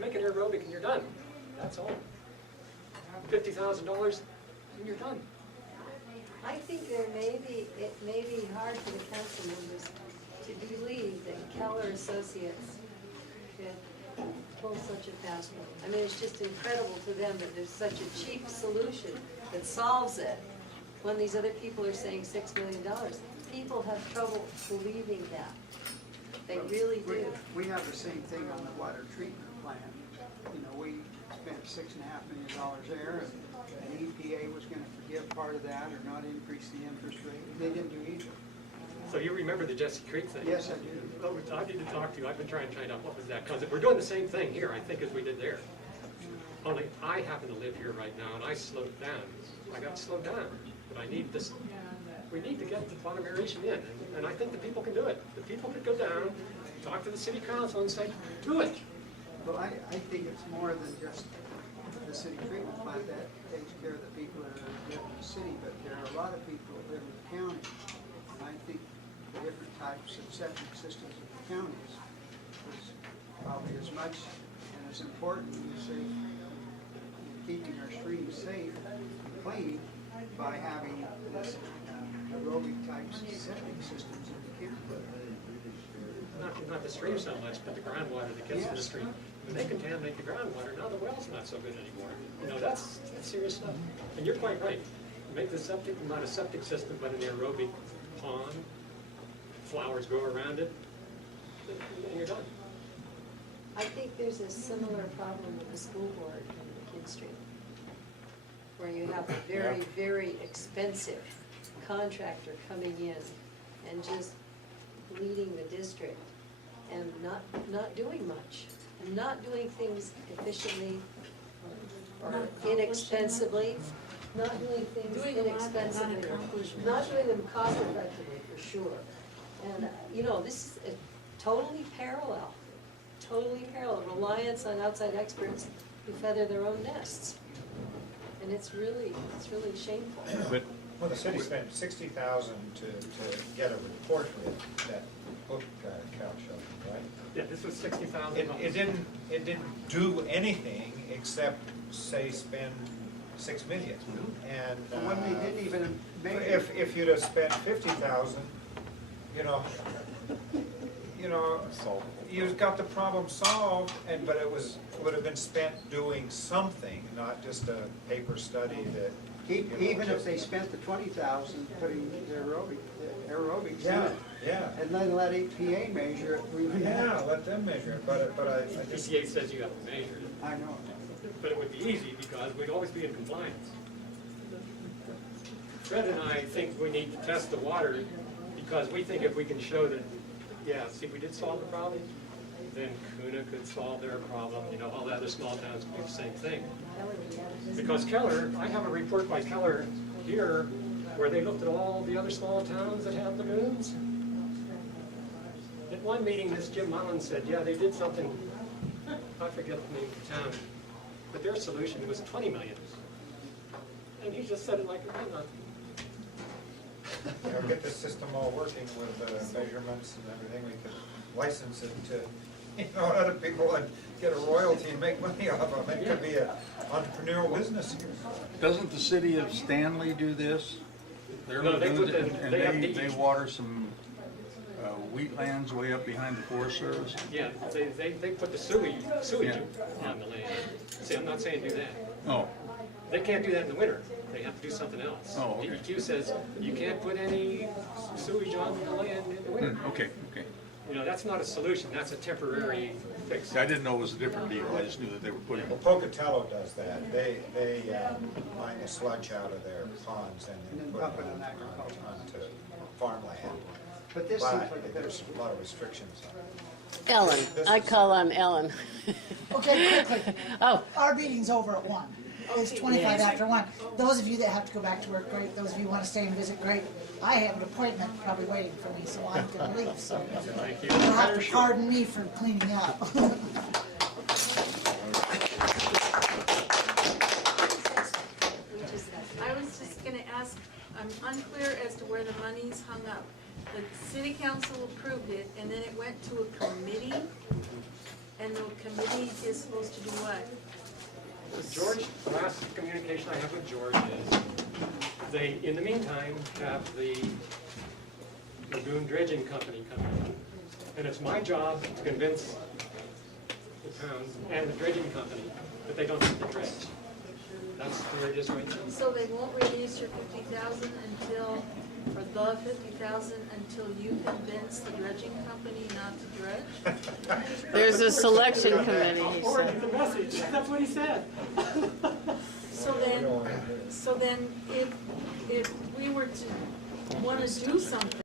make it aerobic and you're done. That's all. $50,000 and you're done. I think it may be hard for the council members to believe that Keller Associates could pull such a fast one. I mean, it's just incredible to them that there's such a cheap solution that solves it when these other people are saying $6 million. People have trouble believing that. They really do. We have the same thing on the water treatment plant. You know, we spent $6.5 million there, and EPA was going to forgive part of that or not increase the interest rate. They didn't do either. So you remember the Jesse Creek thing? Yes, I do. Oh, I need to talk to you. I've been trying to find out what was that, because we're doing the same thing here, I think, as we did there. Only I happen to live here right now, and I slowed down. I got to slow down, but I need this. We need to get the bottom aeration in, and I think the people can do it. The people could go down, talk to the city council, and say, do it. Well, I think it's more than just the city treatment plant that takes care of the people that live in the city, but there are a lot of people that live in the county. And I think the different types of septic systems in the counties is probably as much and as important as in keeping our streams safe and clean by having this aerobic types of septic systems in the county. Not the stream so much, but the groundwater that gets to the stream. When they contaminate the groundwater, now the well's not so good anymore. You know, that's serious stuff. And you're quite right. Make the septic, not a septic system, but an aerobic pond. Flowers grow around it, and you're done. I think there's a similar problem with the school board in Kid Street, where you have a very, very expensive contractor coming in and just leading the district and not doing much, and not doing things efficiently or inexpensively, not doing things inexpensively, not doing them cost effectively for sure. And, you know, this is totally parallel, reliance on outside experts who feather their own nests. And it's really shameful. But Well, the city spent $60,000 to get a report with that book cow shelter, right? Yeah, this was $60,000. It didn't do anything except say spend $6 million. And When they didn't even make if you'd have spent $50,000, you've got the problem solved, but it would have been spent doing something, not just a paper study that. Even if they spent the $20,000 putting the aerobics in it, Yeah. and then let EPA measure it, we would Yeah, have. let them measure it, but I just. PCA says you have to measure it, I know. but it would be easy because we'd always be in compliance. Fred and I think we need to test the water because we think if we can show that, yeah, see, we did solve the problem, then Kuna could solve their problem, all the other small towns could do the same thing. Because Keller, I have a report by Keller here where they looked at all the other small towns that have lagoons. At one meeting, this Jim Mullins said, yeah, they did something, I forget the name of the town, but their solution was 20 million. And he just said it like, why not? Get the system all working with measurements and everything, we could license it to, other people and get a royalty and make money off of it. It could be an entrepreneurial business here. doesn't the city of Stanley do this? They're No, they lagoons, put the- and they have they DEs. water some wheatlands way up behind the Forest Service? Yeah, they put the sewage Yeah. on the land. See, I'm not saying do that. Oh, They can't do that in the winter. They have to do something else. Oh, okay. DEQ says you can't put any sewage on the land in the winter. okay. That's not a solution, that's a temporary fix. I didn't know it was a different deal, I just knew that they were putting. Well, Pocatello does that. They mine the sludge out of their ponds and And then put dump it it on agriculture. onto farmland. But this seems But like a there's better. a lot of restrictions on it. Ellen, I call on Ellen. Okay, quickly. Oh, Our meeting's over at 1. It's 25 after 1. Those of you that have to go back to work, great. Those of you who want to stay and visit, great. I have an appointment probably waiting for me, so I'm going to leave. So Thank you. you'll have to pardon me for cleaning up. I was just gonna ask, I'm unclear as to where the money's hung up. The city council approved it, and then it went to a committee, and the committee just George, the last communication I have with George is, they, in the meantime, have the lagoon dredging company coming in. And it's my job to convince the town and the dredging company that they don't have to dredge. That's the way it is right now. So they won't release your 50,000 until, or the 50,000 until you convince the dredging company not to dredge? There's a selection committee, he Or said. the message, that's what he said. So then, if we were to wanna do something,